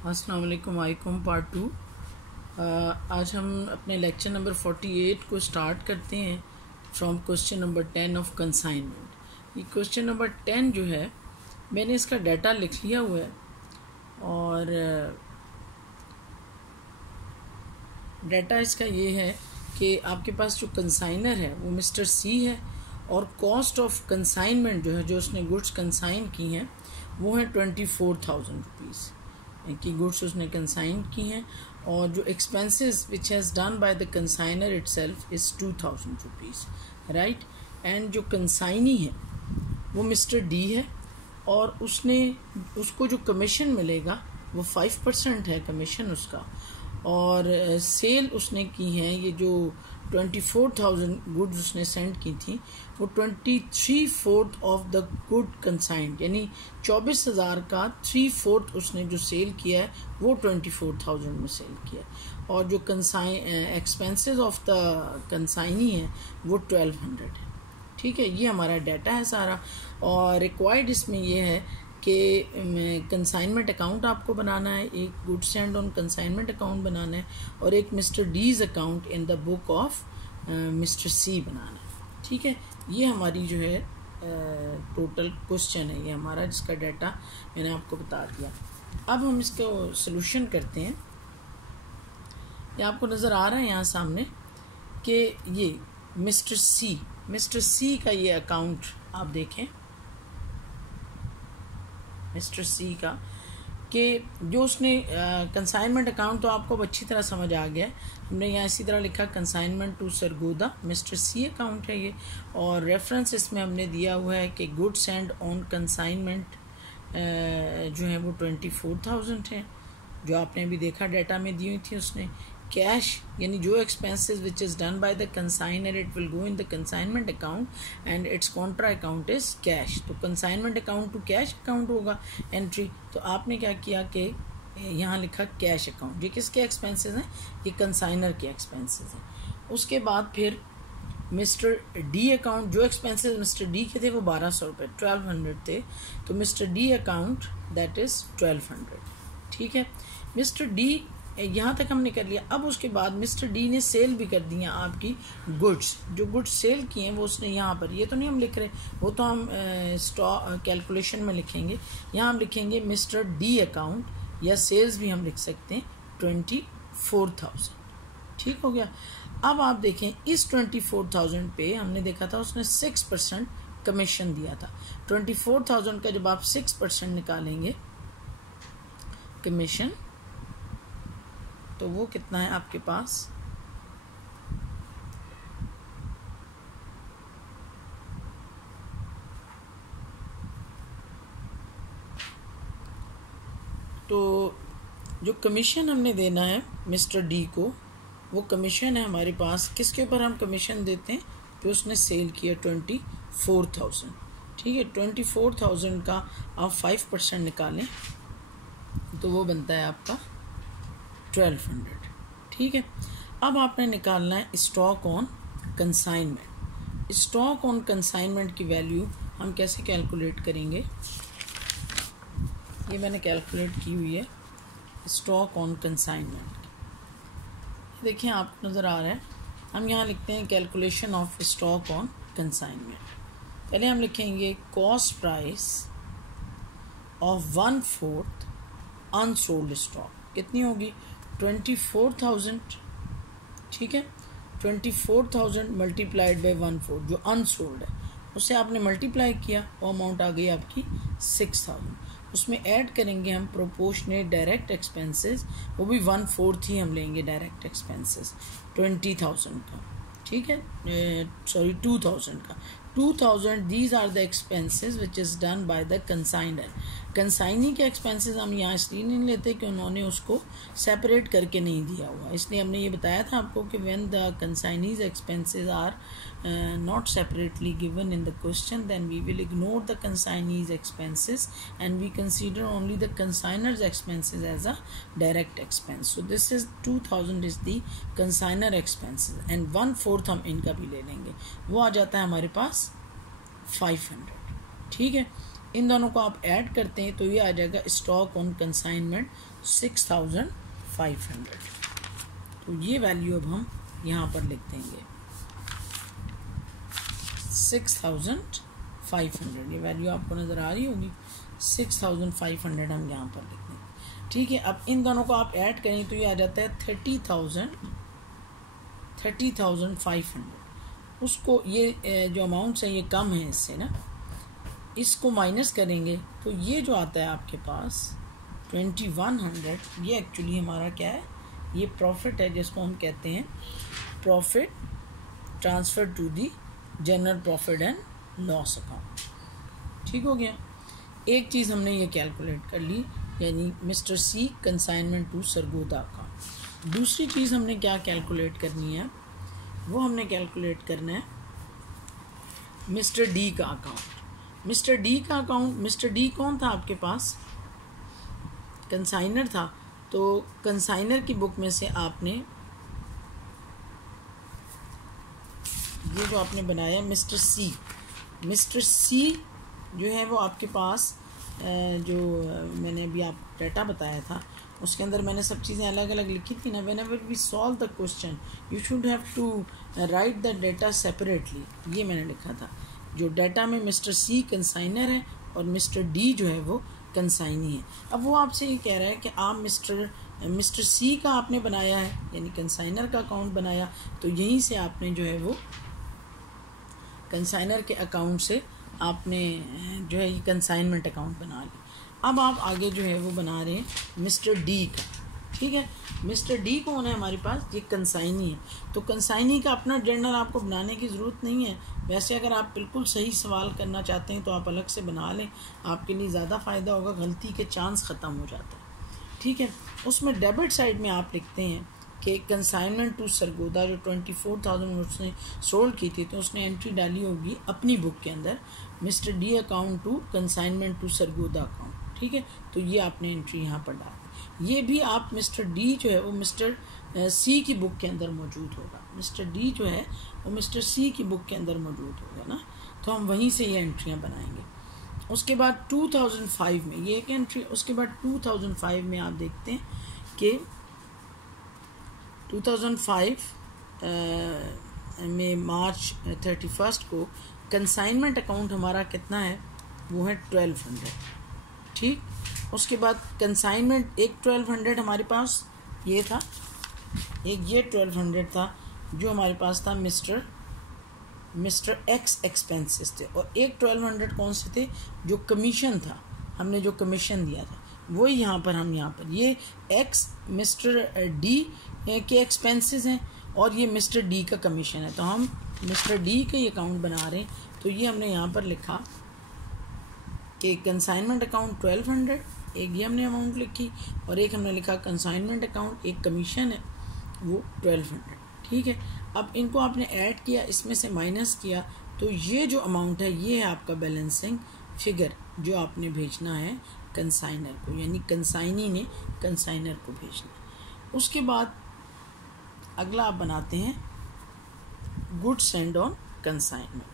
अस्सलाम वालेकुम वाइकॉम पार्ट 2। आज हम अपने लेक्चर नंबर 48 को स्टार्ट करते हैं from question number 10 of consignment. ये क्वेश्चन नंबर 10 जो है मैंने इसका डाटा लिख लिया हुआ है और डाटा इसका ये है कि आपके पास जो कंसाइनर है वो मिस्टर सी है और कॉस्ट ऑफ कंसाइनमेंट जो है, जो उसने गुड्स कंसाइन की हैं वो है 24,000 रुपीज़ की गुड्स उसने कंसाइन की हैं, और जो expenses which has done by the consignor itself is 2,000 rupees, right. And जो कंसाइनी है वो मिस्टर डी है और उसको जो कमीशन मिलेगा वो 5% है कमीशन उसका, और सेल उसने की है, ये जो 24,000 गुड्स उसने सेंड की थी वो 23/4 ऑफ द गुड कंसाइंड, यानी 24,000 का 3/4 उसने जो सेल किया है वो 24,000 में सेल किया है, और जो एक्सपेंसेस ऑफ द कंसाइनी है वो 1200 है। ठीक है, ये हमारा डाटा है सारा, और रिक्वायर्ड इसमें ये है कि कंसाइनमेंट अकाउंट आपको बनाना है, एक good send on consignment account बनाना है, और एक mister D's account in the book of mister C बनाना है। ठीक है, ये हमारी जो है टोटल क्वेश्चन है, ये हमारा जिसका डाटा मैंने आपको बता दिया। अब हम इसको सोल्यूशन करते हैं। ये आपको नज़र आ रहा है यहाँ सामने कि ये मिस्टर सी का ये अकाउंट आप देखें, मिस्टर सी का कि जो उसने कंसाइनमेंट अकाउंट तो आपको अब अच्छी तरह समझ आ गया है। हमने यहाँ इसी तरह लिखा consignment to Sargodha, mister C account है ये, और रेफरेंस इसमें हमने दिया हुआ है कि गुड्स एंड ऑन कंसाइनमेंट जो है वो 24,000 है, जो आपने भी देखा डाटा में दी हुई थी उसने। कैश यानी जो expenses which is done by the consignor it will go in the consignment account and its contra account is cash, तो consignment account to cash account होगा एंट्री। तो आपने क्या किया कि यहाँ लिखा कैश अकाउंट, ये किसके एक्सपेंसेस हैं, ये कंसाइनर के एक्सपेंसेस हैं। उसके बाद फिर मिस्टर डी अकाउंट, जो एक्सपेंसेस मिस्टर डी के थे वो 1200 रुपये 1200 थे, तो mister D account that is 1200। ठीक है, मिस्टर डी यहाँ तक हमने कर लिया। अब उसके बाद मिस्टर डी ने सेल भी कर दी हैं आपकी गुड्स, जो गुड्स सेल किए हैं वो उसने यहाँ पर, ये तो नहीं हम लिख रहे, वो तो हम स्टॉक कैलकुलेशन में लिखेंगे। यहाँ हम लिखेंगे मिस्टर डी अकाउंट, या सेल्स भी हम लिख सकते हैं 24,000। ठीक हो गया। अब आप देखें इस 24,000 पे हमने देखा था उसने 6% कमीशन दिया था। 24,000 का जब आप 6% निकालेंगे कमीशन तो वो कितना है आपके पास, तो जो कमीशन हमने देना है मिस्टर डी को, वो कमीशन है हमारे पास, किसके ऊपर हम कमीशन देते हैं, तो उसने सेल किया 24,000। ठीक है, 24,000 का आप 5% निकालें तो वो बनता है आपका 1200। ठीक है, अब आपने निकालना है stock on consignment. Stock on consignment की वैल्यू हम कैसे कैलकुलेट करेंगे, ये मैंने कैलकुलेट की हुई है स्टॉक ऑन कंसाइनमेंट। देखिए आप नज़र आ रहा है, हम यहाँ लिखते हैं calculation of stock on consignment. पहले हम लिखेंगे cost price of 1/4 unsold stock, कितनी होगी 24,000। ठीक है, 24,000 मल्टीप्लाइड बाई 1/4 जो अनसोल्ड है, उससे आपने मल्टीप्लाई किया, वो अमाउंट आ गई आपकी 6,000। उसमें ऐड करेंगे हम प्रोपोर्शनेट डायरेक्ट एक्सपेंसेस, वो भी 1/4 ही हम लेंगे डायरेक्ट एक्सपेंसेस 20,000 का। ठीक है, सॉरी 2,000 का। 2,000 these are the expenses which is done by the consignor. Consignee के एक्सपेंसेस हम यहाँ इसलिए नहीं लेते कि उन्होंने उसको सेपरेट करके नहीं दिया हुआ, इसलिए हमने ये बताया था आपको कि when the consignee's expenses are not separately given in the question, then we will ignore the consignee's expenses and we consider only the consignor's expenses as a direct expense. So this is 2,000 is the consignor expenses and 1/4 हम इनका भी ले लेंगे, वो आ जाता है हमारे पास 500। ठीक है, इन दोनों को आप ऐड करते हैं तो ये आ जाएगा स्टॉक ऑन कंसाइनमेंट 6500। तो ये वैल्यू अब हम यहाँ पर लिख देंगे 6500। ये वैल्यू आपको नज़र आ रही होगी, 6500 हम यहाँ पर लिख देंगे। ठीक है, अब इन दोनों को आप ऐड करें तो ये आ जाता है 30,500। उसको ये जो अमाउंट्स हैं ये कम है इससे ना, इसको माइनस करेंगे तो ये जो आता है आपके पास 2100, ये एक्चुअली हमारा क्या है, ये प्रॉफिट है जिसको हम कहते हैं profit transfer to the general profit and loss account. ठीक हो गया, एक चीज़ हमने ये कैलकुलेट कर ली, यानी mister C consignment to Sargodha account. दूसरी चीज़ हमने क्या कैलकुलेट करनी है, वो हमने कैलकुलेट करना है मिस्टर डी का अकाउंट। मिस्टर डी का अकाउंट, मिस्टर डी कौन था आपके पास, कंसाइनर था। तो कंसाइनर की बुक में से आपने ये जो आपने बनाया मिस्टर सी जो है वो आपके पास जो मैंने अभी आप डाटा बताया था उसके अंदर मैंने सब चीज़ें अलग अलग लिखी थी ना। Whenever we solve the question you should have to write the data separately, ये मैंने लिखा था। जो डाटा में मिस्टर सी कंसाइनर है और मिस्टर डी जो है वो कंसाइनी है। अब वो आपसे ये कह रहा है कि आप मिस्टर सी का आपने बनाया है, यानी कंसाइनर का अकाउंट बनाया, तो यहीं से आपने जो है वो कंसाइनर के अकाउंट से आपने जो है ये कंसाइनमेंट अकाउंट बना ली। अब आप आगे जो है वो बना रहे हैं मिस्टर डी का। ठीक है, मिस्टर डी कौन है हमारे पास, ये कंसाइनी है। तो कंसाइनी का अपना जर्नल आपको बनाने की ज़रूरत नहीं है। वैसे अगर आप बिल्कुल सही सवाल करना चाहते हैं तो आप अलग से बना लें, आपके लिए ज़्यादा फ़ायदा होगा, गलती के चांस ख़त्म हो जाता है। ठीक है, उसमें डेबिट साइड में आप लिखते हैं कि कंसाइनमेंट टू सरगोदा जो 24,000 उसने सोल्ड की थी, तो उसने एंट्री डाली होगी अपनी बुक के अंदर mister D account to consignment to Sargodha account. ठीक है, तो ये आपने एंट्री यहाँ पर डाल। ये भी आप मिस्टर डी जो है वो मिस्टर सी की बुक के अंदर मौजूद होगा। मिस्टर डी जो है वो मिस्टर सी की बुक के अंदर मौजूद होगा ना, तो हम वहीं से ये एंट्रियाँ बनाएंगे। उसके बाद 2005 में ये एक एंट्री, उसके बाद 2005 में आप देखते हैं कि 2005 में मार्च 31 को कंसाइनमेंट अकाउंट हमारा कितना है, वो है 1200। ठीक, उसके बाद कंसाइनमेंट एक 1200 हमारे पास ये था, एक ये 1200 था जो हमारे पास था मिस्टर एक्स एक्सपेंसेस थे, और एक 1200 कौन से थे, जो कमीशन था, हमने जो कमीशन दिया था वही यहाँ पर ये एक्स मिस्टर डी के एक्सपेंसेस हैं और ये मिस्टर डी का कमीशन है। तो हम मिस्टर डी के अकाउंट बना रहे हैं, तो ये हमने यहाँ पर लिखा कि कंसाइनमेंट अकाउंट 1200, एक ये हमने अमाउंट लिखी, और एक हमने लिखा कंसाइनमेंट अकाउंट, एक कमीशन है वो 1200। ठीक है, अब इनको आपने ऐड किया, इसमें से माइनस किया, तो ये जो अमाउंट है ये है आपका बैलेंसिंग फिगर जो आपने भेजना है कंसाइनर को, यानी कंसाइनी ने कंसाइनर को भेजना। उसके बाद अगला आप बनाते हैं goods and on consignment.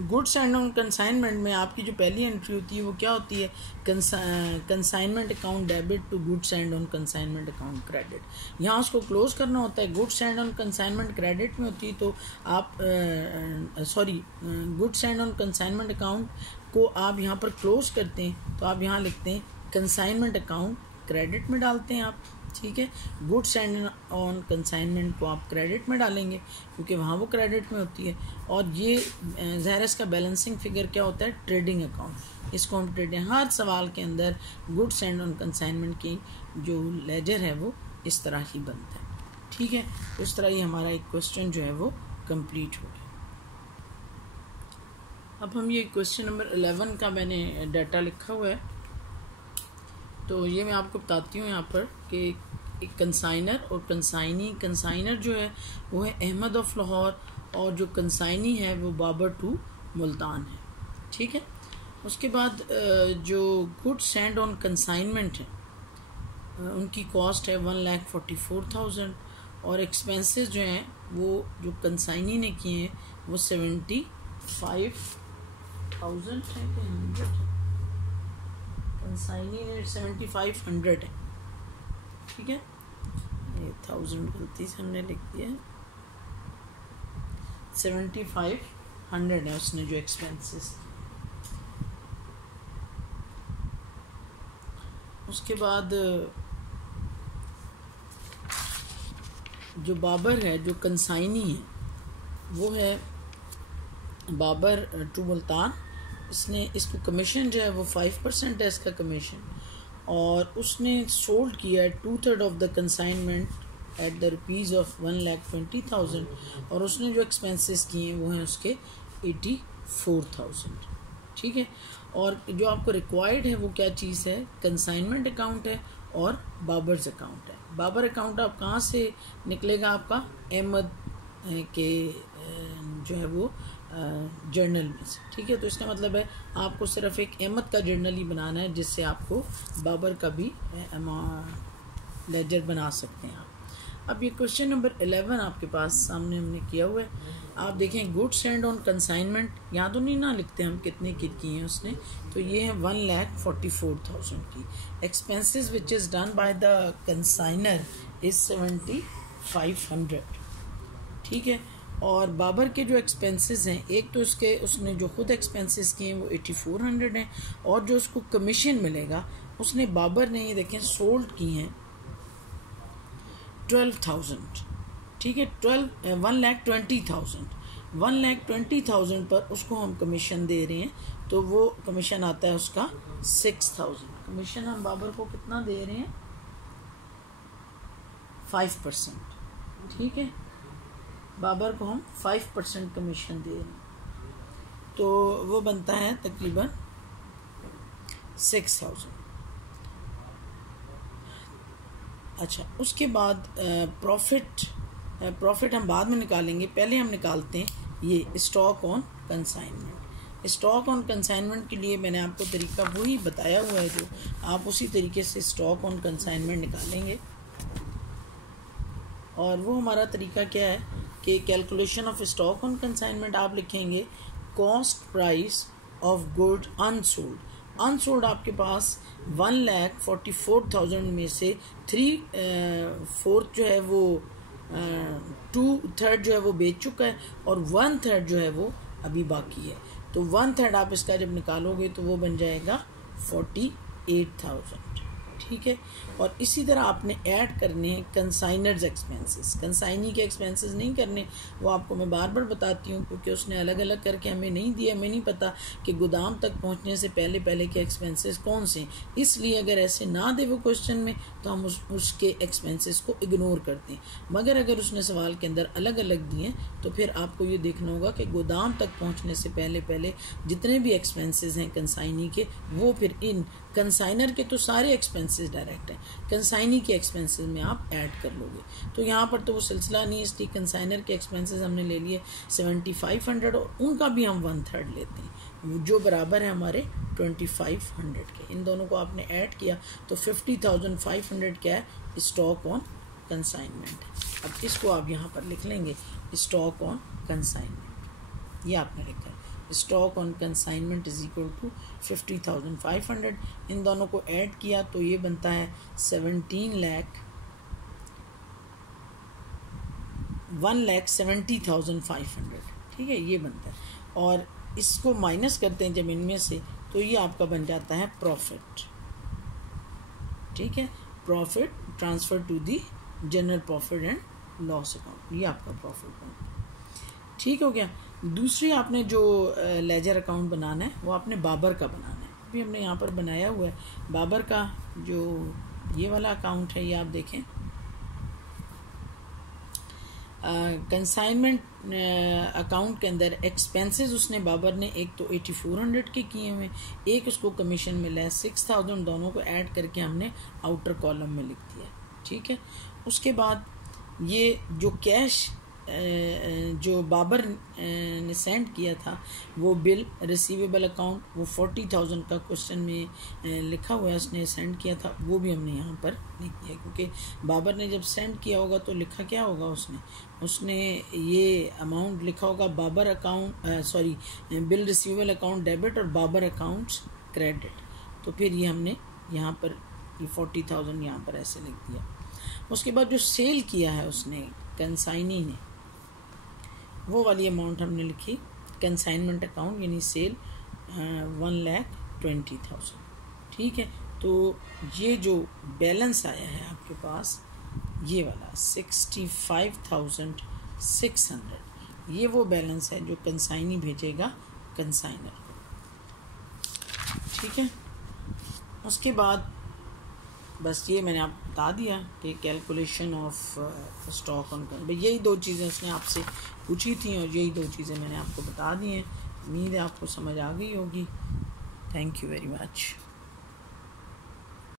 Goods and on consignment में आपकी जो पहली एंट्री होती है वो क्या होती है, consignment account debit to goods and on consignment account credit. यहाँ उसको क्लोज करना होता है। Goods and on consignment credit में होती है, तो आप goods and on consignment account को आप यहाँ पर क्लोज करते हैं, तो आप यहाँ लिखते हैं कंसाइनमेंट अकाउंट क्रेडिट में डालते हैं आप। ठीक है, गुड्स एंड ऑन कंसाइनमेंट को आप क्रेडिट में डालेंगे क्योंकि वहाँ वो क्रेडिट में होती है। और ये ज़ाहिर इसका बैलेंसिंग फिगर क्या होता है, ट्रेडिंग अकाउंट। इसको हम ट्रेडिंग, हर सवाल के अंदर गुड्स एंड ऑन कंसाइनमेंट की जो लेजर है वो इस तरह ही बनता है। ठीक है, उस तरह ही हमारा एक क्वेश्चन जो है वो कंप्लीट हो गया। अब हम ये क्वेश्चन नंबर 11 का मैंने डाटा लिखा हुआ है, तो ये मैं आपको बताती हूँ यहाँ पर कि एक कंसाइनर और कंसाइनी। कंसाइनर जो है वो है अहमद ऑफ लाहौर, और जो कंसाइनी है वो बाबर टू मुल्तान है। ठीक है, उसके बाद जो गुड्स एंड ऑन कंसाइनमेंट है उनकी कॉस्ट है 1,44,000, और एक्सपेंसेस जो हैं वो जो कंसाइनी ने किए हैं वो 75,000 है कि 100 है। कंसाइनी ने 7500 है, ठीक है, ये 1000 गलती से हमने लिख दिया है, 7500 है उसने जो एक्सपेंसेस। उसके बाद जो बाबर है, जो कंसाइनी है, वो है बाबर टू मुल्तान। इसको कमीशन जो है वो 5% है इसका कमीशन, और उसने सोल्ड किया है 2/3 of the consignment at the rupees of 1,20,000, और उसने जो एक्सपेंसेस किए हैं वो हैं उसके 84,000, ठीक है। और जो आपको रिक्वायर्ड है वो क्या चीज़ है, कंसाइनमेंट अकाउंट है और बाबर्स अकाउंट है। बाबर अकाउंट आप कहाँ से निकलेगा, आपका अहमद के जो है वो जर्नल में से, ठीक है। तो इसका मतलब है आपको सिर्फ एक अहमद का जर्नल ही बनाना है, जिससे आपको बाबर का भी लेजर बना सकते हैं आप। अब ये क्वेश्चन नंबर 11 आपके पास सामने हमने किया हुआ है। आप देखें गुड्स एंड ऑन कंसाइनमेंट, यहाँ तो नहीं ना लिखते हम कितने की है उसने, तो ये है 1,44,000 की। Expenses which is done by the consignor is 7,500, ठीक है। और बाबर के जो एक्सपेंसेस हैं, एक तो उसने जो खुद एक्सपेंसेस किए हैं वो 8400 हैं, और जो उसको कमीशन मिलेगा उसने बाबर ने ये देखें सोल्ड की हैं 12,000, ठीक है। 1,20,000 1,20,000 पर उसको हम कमीशन दे रहे हैं, तो वो कमीशन आता है उसका 6,000। कमीशन हम बाबर को कितना दे रहे हैं, 5%, ठीक है। बाबर को हम 5% कमीशन दे रहे हैं, तो वो बनता है तकरीबन 6,000। अच्छा, उसके बाद प्रॉफिट हम बाद में निकालेंगे, पहले हम निकालते हैं ये stock on consignment. Stock on consignment के लिए मैंने आपको तरीका वही बताया हुआ है, जो आप उसी तरीके से स्टॉक ऑन कंसाइनमेंट निकालेंगे। और वो हमारा तरीका क्या है कि calculation of stock on consignment आप लिखेंगे cost price of good unsold. Unsold आपके पास 1,44,000 में से 3/4 जो है वो 2/3 जो है वो बेच चुका है, और 1/3 जो है वो अभी बाकी है। तो 1/3 आप इसका जब निकालोगे तो वो बन जाएगा 48,000, ठीक है। और इसी तरह आपने ऐड करने हैं कंसाइनर्स एक्सपेंसेस। कंसाइनी के एक्सपेंसेस नहीं करने, वो आपको मैं बार बार बताती हूँ, क्योंकि उसने अलग अलग करके हमें नहीं दिया। हमें नहीं पता कि गोदाम तक पहुँचने से पहले के एक्सपेंसेस कौन से, इसलिए अगर ऐसे ना दे वो क्वेश्चन में तो हम उसके एक्सपेंसेस को इग्नोर करते हैं। मगर अगर उसने सवाल के अंदर अलग अलग दिए तो फिर आपको ये देखना होगा कि गोदाम तक पहुँचने से पहले जितने भी एक्सपेंसेस हैं कंसाइनी के, वो फिर इन कंसाइनर के तो सारे एक्सपेंसेस डायरेक्ट हैं, कंसाइनी के एक्सपेंसेस में आप ऐड कर लोगे। तो यहाँ पर तो वो सिलसिला नहीं है, इसलिए कंसाइनर के एक्सपेंसेस हमने ले लिए 7,500, और उनका भी हम 1/3 लेते हैं, जो बराबर है हमारे 2,500 के। इन दोनों को आपने ऐड किया तो 50,500 क्या है, स्टॉक ऑन कंसाइनमेंट। अब इसको आप यहाँ पर लिख लेंगे स्टॉक ऑन कंसाइनमेंट, ये आपने लिखा है stock on consignment is equal to 50,500। इन दोनों को ऐड किया तो ये बनता है 1,70,500, ठीक है, ये बनता है। और इसको माइनस करते हैं जब इनमें से, तो ये आपका बन जाता है प्रॉफिट, ठीक है। Profit transfer to the general profit and loss account, ये आपका प्रॉफिट बनता है, ठीक हो गया। दूसरी आपने जो लेजर अकाउंट बनाना है वो आपने बाबर का बनाना है। अभी हमने यहाँ पर बनाया हुआ है बाबर का, जो ये वाला अकाउंट है, ये आप देखें कंसाइनमेंट अकाउंट के अंदर एक्सपेंसेस उसने बाबर ने एक तो 8,400 के किए हुए, एक उसको कमीशन मिला है 6,000, दोनों को ऐड करके हमने आउटर कॉलम में लिख दिया, ठीक है। उसके बाद ये जो कैश जो बाबर ने सेंड किया था वो बिल रिसीवेबल अकाउंट, वो 40,000 का क्वेश्चन में लिखा हुआ है, उसने सेंड किया था, वो भी हमने यहाँ पर लिख दिया, क्योंकि बाबर ने जब सेंड किया होगा तो लिखा क्या होगा, उसने ये अमाउंट लिखा होगा Babar account bill receivable account debit और बाबर अकाउंट्स क्रेडिट। तो तो फिर ये हमने यहाँ पर ये 40,000 यहाँ पर ऐसे लिख दिया। उसके बाद जो सेल किया है उसने कंसाइनी ने, वो वाली अमाउंट हमने लिखी कंसाइनमेंट अकाउंट, यानी सेल 1,20,000। ठीक है, तो ये जो बैलेंस आया है आपके पास ये वाला 65,600, ये वो बैलेंस है जो कंसाइनी भेजेगा कंसाइनर को। ठीक है, उसके बाद बस ये मैंने आपको बता दिया कि कैलकुलेशन ऑफ स्टॉक ऑन, यही दो चीज़ें उसने आपसे पूछी थी और यही दो चीज़ें मैंने आपको बता दी हैं। उम्मीद है आपको समझ आ गई होगी। Thank you very much.